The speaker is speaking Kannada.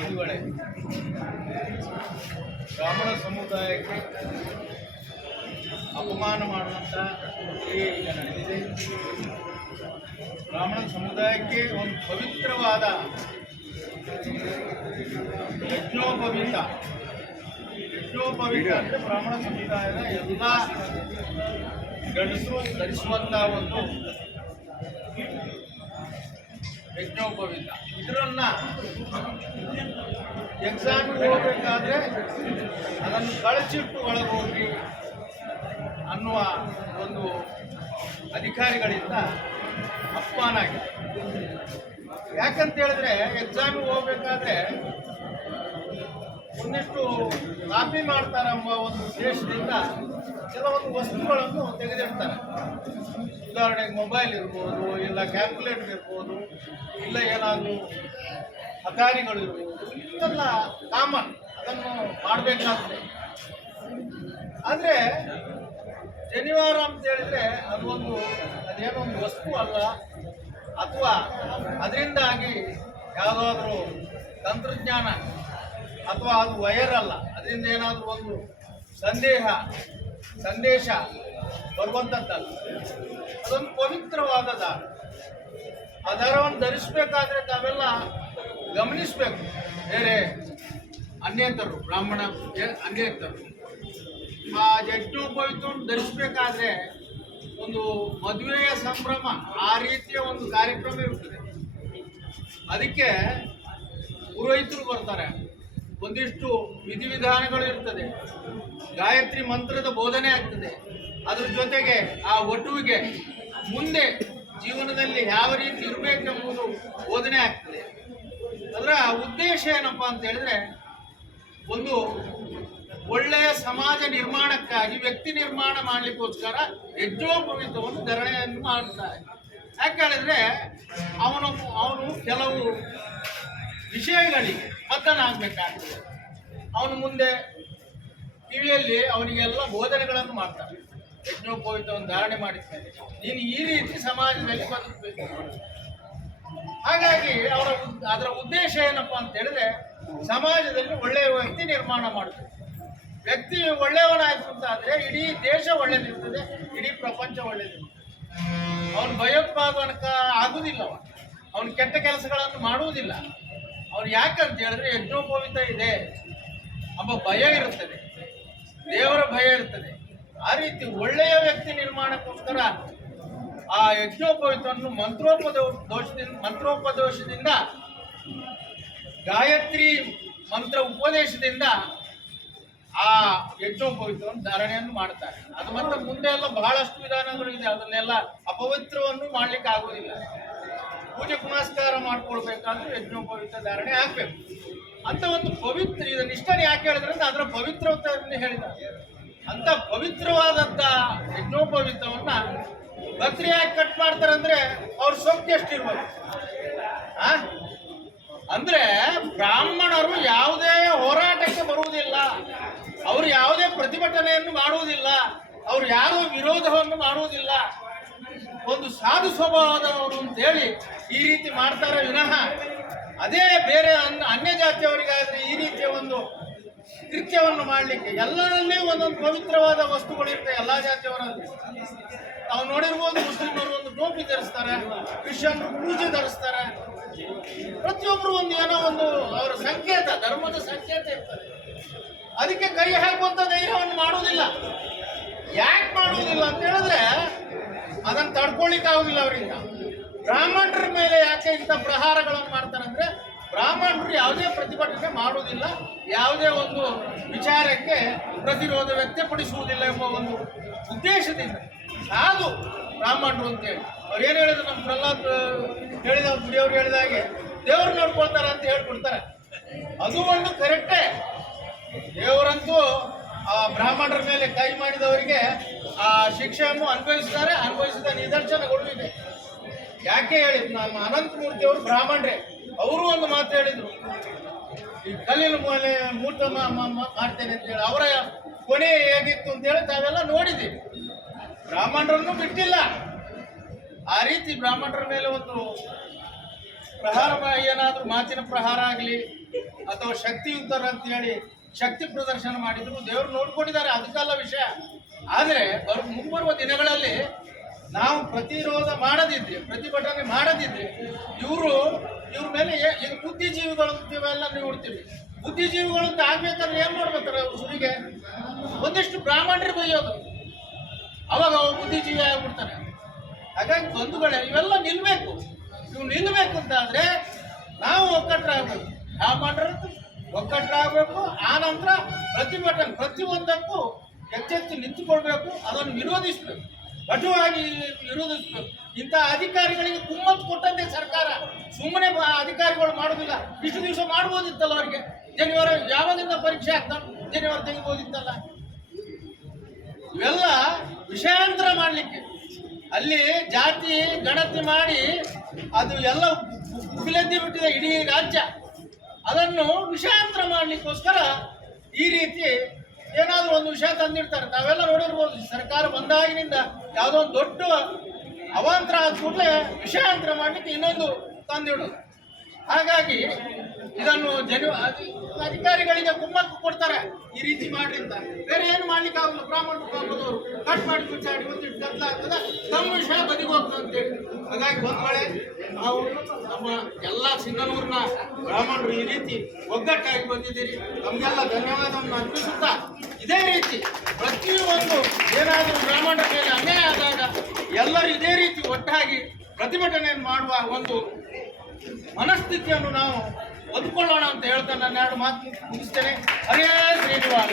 ಇದುವಳೆ ಬ್ರಾಹ್ಮಣ ಸಮುದಾಯಕ್ಕೆ ಅಪಮಾನ ಮಾಡುವಂಥ ನಡೆದಿದೆ. ಬ್ರಾಹ್ಮಣ ಸಮುದಾಯಕ್ಕೆ ಒಂದು ಪವಿತ್ರವಾದ ಯಜ್ಞೋಪವಿತ. ಯಜ್ಞೋಪವಿತ ಅಂದರೆ ಬ್ರಾಹ್ಮಣ ಸಮುದಾಯದ ಎಲ್ಲ ಗಂಡಸರು ಧರಿಸುವಂಥ ಒಂದು ಯಜ್ಞೋಪವೀತ. ಇದರನ್ನ ಎಕ್ಸಾಮಿಗೆ ಹೋಗಬೇಕಾದ್ರೆ ಅದನ್ನು ಕಳಚಿಟ್ಟು ಒಳಗೆ ಅನ್ನುವ ಒಂದು ಅಧಿಕಾರಿಗಳಿಂದ ಅಪಮಾನ ಆಗಿದೆ. ಯಾಕಂತ ಹೇಳಿದ್ರೆ ಎಕ್ಸಾಮಿಗೆ ಹೋಗ್ಬೇಕಾದ್ರೆ ಒಂದಿಷ್ಟು ಕಾಪಿ ಮಾಡ್ತಾರೆಂಬ ಒಂದು ಉದ್ದೇಶದಿಂದ ಕೆಲವೊಂದು ವಸ್ತುಗಳನ್ನು ತೆಗೆದಿಡ್ತಾರೆ. ಉದಾಹರಣೆಗೆ ಮೊಬೈಲ್ ಇರ್ಬೋದು, ಇಲ್ಲ ಕ್ಯಾಲ್ಕುಲೇಟರ್ ಇರ್ಬೋದು, ಇಲ್ಲ ಏನಾದರೂ ಹಕಾರಿಗಳು ಇರ್ಬೋದು ಇದೆಲ್ಲ ಕಾಮನ್ ಅದನ್ನು ಮಾಡಬೇಕಾಗ್ತದೆ. ಆದರೆ ಶನಿವಾರ ಅಂತ ಹೇಳಿದ್ರೆ ಅದು ಒಂದು ಅದೇನೋ ಒಂದು ವಸ್ತು ಅಲ್ಲ ಅಥವಾ ಅದರಿಂದಾಗಿ ಯಾವುದಾದ್ರೂ ತಂತ್ರಜ್ಞಾನ ಅಥವಾ ಅದು ವೈರ್ ಅಲ್ಲ. ಅದರಿಂದ ಏನಾದರೂ ಒಂದು ಸಂದೇಹ, ಸಂದೇಶ ಬರುವಂಥದ್ದಲ್ಲ ಅದೊಂದು ಪವಿತ್ರವಾದ ದಾರ. ಆ ದಾರವನ್ನು ಧರಿಸಬೇಕಾದ್ರೆ ತಾವೆಲ್ಲ ಗಮನಿಸಬೇಕು. ಬೇರೆ ಅನ್ಯೇತರು, ಬ್ರಾಹ್ಮಣ ಅನ್ಯೇತರು. ಆ ಯಜ್ಞೋಪವಿತವನ್ನು ಧರಿಸಬೇಕಾದ್ರೆ ಒಂದು ಮದುವೆಯ ಸಂಭ್ರಮ, ಆ ರೀತಿಯ ಒಂದು ಕಾರ್ಯಕ್ರಮ ಇರುತ್ತದೆ. ಅದಕ್ಕೆ ಪುರೋಹಿತರು ಬರ್ತಾರೆ. ಒಂದಿಷ್ಟು ವಿಧಿವಿಧಾನಗಳು ಇರ್ತದೆ ಗಾಯತ್ರಿ ಮಂತ್ರದ ಬೋಧನೆ ಆಗ್ತದೆ. ಅದ್ರ ಜೊತೆಗೆ ಆ ವಟುವಿಗೆ ಮುಂದೆ ಜೀವನದಲ್ಲಿ ಯಾವ ರೀತಿ ಇರಬೇಕೆಂಬುದು ಬೋಧನೆ ಆಗ್ತದೆ. ಅದರ ಉದ್ದೇಶ ಏನಪ್ಪ ಅಂತ ಹೇಳಿದ್ರೆ, ಒಂದು ಒಳ್ಳೆಯ ಸಮಾಜ ನಿರ್ಮಾಣಕ್ಕಾಗಿ, ವ್ಯಕ್ತಿ ನಿರ್ಮಾಣ ಮಾಡಲಿಕ್ಕೋಸ್ಕರ ಯಜ್ಜೋಪವಿತವನ್ನು ಧರಣೆಯನ್ನು ಮಾಡ್ತಾರೆ. ಯಾಕೆ ಹೇಳಿದ್ರೆ, ಅವನು ಅವನು ಕೆಲವು ವಿಷಯಗಳಿಗೆ ಬದ್ಧನಾಗಬೇಕಾಗ್ತದೆ. ಅವನು ಮುಂದೆ ಕಿವಿಯಲ್ಲಿ ಅವನಿಗೆಲ್ಲ ಬೋಧನೆಗಳನ್ನು ಮಾಡ್ತಾನೆ. ಒಂದು ಧಾರಣೆ ಮಾಡಿದ್ಮೇಲೆ ನೀನು ಈ ರೀತಿ ಸಮಾಜದಲ್ಲಿ ಬದುಕಬೇಕು. ಹಾಗಾಗಿ ಅವರ ಅದರ ಉದ್ದೇಶ ಏನಪ್ಪ ಅಂತ ಹೇಳಿದ್ರೆ ಸಮಾಜದಲ್ಲಿ ಒಳ್ಳೆಯ ವ್ಯಕ್ತಿ ನಿರ್ಮಾಣ ಮಾಡಬೇಕು ವ್ಯಕ್ತಿ ಒಳ್ಳೆಯವನಾಯ್ತು ಅಂತ ಆದ್ರೆ ಇಡೀ ದೇಶ ಒಳ್ಳೇದಿರ್ತದೆ ಇಡೀ ಪ್ರಪಂಚ ಒಳ್ಳೇದಿರ್ತದೆ ಅವನು ಭಯೋತ್ಪಾದಕ ಆಗುವುದಿಲ್ಲ. ಅವ ಅವನು ಕೆಟ್ಟ ಕೆಲಸಗಳನ್ನು ಮಾಡುವುದಿಲ್ಲ. ಅವನು ಯಾಕಂತ ಹೇಳಿದ್ರೆ ಯಜ್ಞೋಪವಿತ ಇದೆ ಎಂಬ ಭಯ ಇರುತ್ತದೆ. ದೇವರ ಭಯ ಇರ್ತದೆ. ಆ ರೀತಿ ಒಳ್ಳೆಯ ವ್ಯಕ್ತಿ ನಿರ್ಮಾಣಕ್ಕೋಸ್ಕರ ಆ ಯಜ್ಞೋಪವಿತವನ್ನು ಮಂತ್ರೋಪದ ದೋಷದಿಂದ ಮಂತ್ರೋಪದೋಷದಿಂದ ಗಾಯತ್ರಿ ಮಂತ್ರ ಉಪದೇಶದಿಂದ ಆ ಯಜ್ಞೋಪವಿತವನ್ನು ಧಾರಣೆಯನ್ನು ಮಾಡ್ತಾರೆ. ಅದು ಮತ್ತೆ ಮುಂದೆ ಎಲ್ಲ ಬಹಳಷ್ಟು ವಿಧಾನಗಳು ಇದೆ. ಅದನ್ನೆಲ್ಲ ಅಪವಿತ್ರವನ್ನು ಮಾಡ್ಲಿಕ್ಕೆ ಆಗುವುದಿಲ್ಲ. ಪೂಜೆ ಪುನಸ್ಕಾರ ಮಾಡ್ಕೊಳ್ಬೇಕಾದ್ರೆ ಯಜ್ಞೋಪವಿತ ಧಾರಣೆ ಆಗ್ಬೇಕು. ಅಂತ ಒಂದು ಪವಿತ್ರ, ಇದು ಇಷ್ಟನೇ ಯಾಕೆ ಹೇಳಿದ್ರೆ ಅಂದ್ರೆ ಅದರ ಪವಿತ್ರತೆಯನ್ನು ಹೇಳಿದ ಅಂತ ಪವಿತ್ರವಾದಂಥ ಯಜ್ಞೋಪವಿತವನ್ನ ಭಕ್ತರು ಯಾಕೆ ಕಟ್ ಮಾಡ್ತಾರೆ ಅಂದ್ರೆ ಅವ್ರ ಸೊಕ್ಕು ಎಷ್ಟಿರ್ಬೋದು? ಅಂದ್ರೆ ಬ್ರಾಹ್ಮಣರು ಯಾವುದೇ ಹೋರಾಟಕ್ಕೆ ಬರುವುದಿಲ್ಲ. ಅವರು ಯಾವುದೇ ಪ್ರತಿಭಟನೆಯನ್ನು ಮಾಡುವುದಿಲ್ಲ. ಅವ್ರು ಯಾರು ವಿರೋಧವನ್ನು ಮಾಡುವುದಿಲ್ಲ. ಒಂದು ಸಾಧು ಸ್ವಭಾವದವರು ಅಂತೇಳಿ ಈ ರೀತಿ ಮಾಡ್ತಾರೆ ವಿನಃ ಅದೇ ಬೇರೆ ಅನ್, ಅನ್ಯ ಜಾತಿಯವರಿಗಾದ್ರೆ ಈ ರೀತಿಯ ಒಂದು ಕೃತ್ಯವನ್ನು ಮಾಡಲಿಕ್ಕೆ ಎಲ್ಲರಲ್ಲಿ ಒಂದೊಂದು ಪವಿತ್ರವಾದ ವಸ್ತುಗಳಿರ್ತವೆ ಎಲ್ಲ ಜಾತಿಯವರಲ್ಲಿ. ನಾವು ನೋಡಿರ್ಬೋದು ಮುಸ್ಲಿಮರು ಒಂದು ಟೋಪಿ ಧರಿಸ್ತಾರೆ, ಕ್ರಿಶ್ಚಿಯನ್ರು ಪೂಜೆ ಧರಿಸ್ತಾರೆ. ಪ್ರತಿಯೊಬ್ಬರು ಒಂದು ಏನೋ ಒಂದು ಅವರ ಸಂಕೇತ, ಧರ್ಮದ ಸಂಕೇತ ಇರ್ತದೆ. ಅದಕ್ಕೆ ಕೈ ಹಾಕುವಂತ ಧೈರ್ಯವನ್ನು ಮಾಡುವುದಿಲ್ಲ ಯಾಕೆ ಮಾಡುವುದಿಲ್ಲ ಅಂತ ಹೇಳಿದ್ರೆ ಅದನ್ನು ತಡ್ಕೊಳ್ಳಿಕ್ಕೆ ಆಗುದಿಲ್ಲ ಅವರಿಂದ. ಬ್ರಾಹ್ಮಣರ ಮೇಲೆ ಯಾಕೆ ಇಂಥ ಪ್ರಹಾರಗಳನ್ನು ಮಾಡ್ತಾರೆ ಅಂದ್ರೆ ಬ್ರಾಹ್ಮಣರು ಯಾವುದೇ ಪ್ರತಿಭಟನೆ ಮಾಡುವುದಿಲ್ಲ, ಯಾವುದೇ ಒಂದು ವಿಚಾರಕ್ಕೆ ಪ್ರತಿರೋಧ ವ್ಯಕ್ತಪಡಿಸುವುದಿಲ್ಲ ಎಂಬ ಒಂದು ಉದ್ದೇಶದಿಂದ. ಸಾಧು ಬ್ರಾಹ್ಮಣರು ಅಂತೇಳಿ ಅವ್ರು ಏನು ಹೇಳಿದ್ರು? ನಮ್ಮ ಪ್ರಹ್ಲಾದ್ ಹೇಳಿದ ಗುಡಿಯವರು ಹೇಳಿದ ಹಾಗೆ ದೇವ್ರು ನೋಡ್ಕೊಳ್ತಾರೆ ಅಂತ ಹೇಳ್ಕೊಡ್ತಾರೆ. ಅದು ಒಂದು ಕರೆಕ್ಟೇ. ದೇವರಂತೂ ಬ್ರಾಹ್ಮಣರ ಮೇಲೆ ಕೈ ಮಾಡಿದವರಿಗೆ ಆ ಶಿಕ್ಷೆಯನ್ನು ಅನುಭವಿಸಿದ್ದಾರೆ ಅನುಭವಿಸಿದ ನಿದರ್ಶನಗಳು ಇದೆ ಯಾಕೆ ಹೇಳಿದ್ರು ನಮ್ಮ ಅನಂತಮೂರ್ತಿ ಅವರು ಬ್ರಾಹ್ಮಣರೇ, ಅವರು ಒಂದು ಮಾತು ಹೇಳಿದರು. ಈ ಕಲ್ಲಿನ ಮೇಲೆ, ಮೂರ್ತ ಮಾಡ್ತೇನೆ ಅಂತ ಹೇಳಿ. ಅವರ ಕೊನೆ ಹೇಗಿತ್ತು ಅಂತ ಹೇಳಿ ತಾವೆಲ್ಲ ನೋಡಿದ್ದೀವಿ ಬ್ರಾಹ್ಮಣರನ್ನು ಬಿಟ್ಟಿಲ್ಲ. ಆ ರೀತಿ ಬ್ರಾಹ್ಮಣರ ಮೇಲೆ ಒಂದು ಪ್ರಹಾರ ಏನಾದರೂ ಮಾತಿನ ಪ್ರಹಾರ ಆಗಲಿ, ಅಥವಾ ಶಕ್ತಿಯುತರ ಅಂತ ಹೇಳಿ ಶಕ್ತಿ ಪ್ರದರ್ಶನ ಮಾಡಿದ್ರು. ದೇವರು ನೋಡ್ಕೊಂಡಿದ್ದಾರೆ ಅದಕ್ಕಲ್ಲ ವಿಷಯ. ಆದರೆ ಬರ್, ಮುಂಬರುವ ದಿನಗಳಲ್ಲಿ ನಾವು ಪ್ರತಿರೋಧ ಮಾಡದಿದ್ರೆ, ಪ್ರತಿಭಟನೆ ಮಾಡದಿದ್ರೆ ಇವರು, ಇವ್ರ ಮೇಲೆ ಈಗ ಬುದ್ಧಿಜೀವಿಗಳು ಇವೆಲ್ಲ ನೋಡ್ತೀವಿ. ಬುದ್ಧಿಜೀವಿಗಳು ಅಂತ ಆಗ್ಬೇಕಾದ್ರೆ ಏನು ಮಾಡ್ಬೇಕಾರೆ ಅವ್ರು ಸುರಿಗೆ? ಒಂದಿಷ್ಟು ಬ್ರಾಹ್ಮಣರು ಬೈಯೋದು. ಅವಾಗ ಅವ್ರು ಬುದ್ಧಿಜೀವಿ ಆಗ್ಬಿಡ್ತಾರೆ. ಹಾಗಾಗಿ ಬಂಧುಗಳೇ, ಇವೆಲ್ಲ ನಿಲ್ಬೇಕು. ಇವು ನಿಲ್ಬೇಕು ಅಂತಾದ್ರೆ ನಾವು ಒಕ್ಕಟ್ಟರಾಗಬೇಕು ಬ್ರಾಹ್ಮಣರು ಒಕ್ಕಟ್ಟರಾಗಬೇಕು ಆ ನಂತರ ಪ್ರತಿಭಟನೆ ಪ್ರತಿಯೊಂದಕ್ಕೂ ಎಚ್ಚೆತ್ತು ನಿಂತುಕೊಳ್ಬೇಕು, ಅದನ್ನು ವಿರೋಧಿಸಬೇಕು. ಕಟುವಾಗಿ ವಿರೋಧಿಸಬೇಕು. ಇಂಥ ಅಧಿಕಾರಿಗಳಿಗೆ ಕುಮ್ಮತ್ತು ಕೊಟ್ಟಂತೆ ಸರ್ಕಾರ. ಸುಮ್ಮನೆ ಅಧಿಕಾರಿಗಳು ಮಾಡೋದಿಲ್ಲ. ಇಷ್ಟು ದಿವಸ ಮಾಡ್ಬೋದಿತ್ತಲ್ಲ ಅವರಿಗೆ? ಜನಿವಾರ ಯಾವಾಗಿಂದ ಪರೀಕ್ಷೆ ಆಗ್ತಾ? ಜನಿವಾರ ತೆಗಿಬೋದಿತ್ತಲ್ಲ? ಇವೆಲ್ಲ ವಿಷಯಾಂತರ ಮಾಡಲಿಕ್ಕೆ. ಅಲ್ಲಿ ಜಾತಿ ಗಣತಿ ಮಾಡಿ ಅದು ಎಲ್ಲ ಕುಗಿಲೆದ್ದಿ ಬಿಟ್ಟಿದೆ ಇಡೀ ರಾಜ್ಯ. ಅದನ್ನು ವಿಷಯಾಂತರ ಮಾಡಲಿಕ್ಕೋಸ್ಕರ ಈ ರೀತಿ ಏನಾದರೂ ಒಂದು ವಿಷಯ ತಂದಿರ್ತಾರೆ ನಾವೆಲ್ಲ ನೋಡಿರ್ಬೋದು, ಸರ್ಕಾರ ಬಂದಾಗಿನಿಂದ ಯಾವುದೋ ಒಂದು ದೊಡ್ಡ ಅವಾಂತರ ಆದ ಕೂಡಲೇ ವಿಷಯಾಂತರ ಮಾಡಲಿಕ್ಕೆ ಇನ್ನೊಂದು ತಂದಿಡೋದು. ಹಾಗಾಗಿ ಇದನ್ನು ಜನ ಅಧಿಕಾರಿಗಳಿಗೆ ಕುಮ್ಮಕ್ಕು ಕೊಡ್ತಾರೆ ಈ ರೀತಿ ಮಾಡಿ ಅಂತ. ಬೇರೆ ಏನು ಮಾಡ್ಲಿಕ್ಕೆ ಆಗಲ್ಲ ಬ್ರಾಹ್ಮಣ ಕಟ್ ಮಾಡಿ ಕುಚ್ಚಾಡಿ ಒಂದಿಟ್ಟು ಗದ್ದಲ ತಮ್ಮ ವಿಷಯ ಬದಿಗೋಗ್ತದೆ ಅಂತ ಅಂತೇಳಿ ಹಾಗಾಗಿ ಬಂದ್ಗಳೇ ನಾವು ನಮ್ಮ ಎಲ್ಲ ಸಿಂಗನೂರಿನ ಬ್ರಾಹ್ಮಣರು ಈ ರೀತಿ ಒಗ್ಗಟ್ಟಾಗಿ ಬಂದಿದ್ದೀರಿ. ನಮಗೆಲ್ಲ ಧನ್ಯವಾದವನ್ನು ಅರ್ಪಿಸುತ್ತಾ ಇದೇ ರೀತಿ ಪ್ರತಿಯೊಂದು ಏನಾದರೂ ಬ್ರಾಹ್ಮಣರ ಮೇಲೆ ಅನ್ಯಾಯ ಆದಾಗ ಎಲ್ಲರೂ ಇದೇ ರೀತಿ ಒಟ್ಟಾಗಿ ಪ್ರತಿಭಟನೆಯನ್ನು ಮಾಡುವ ಒಂದು ಮನಸ್ಥಿತಿಯನ್ನು ನಾವು ಹೊಂದ್ಕೊಳ್ಳೋಣ ಅಂತ ಹೇಳ್ತಾ ನನ್ನ ಎರಡು ಮಾತು ಮುಗಿಸ್ತೇನೆ. ಹರೇ ಶ್ರೀನಿವಾಸ.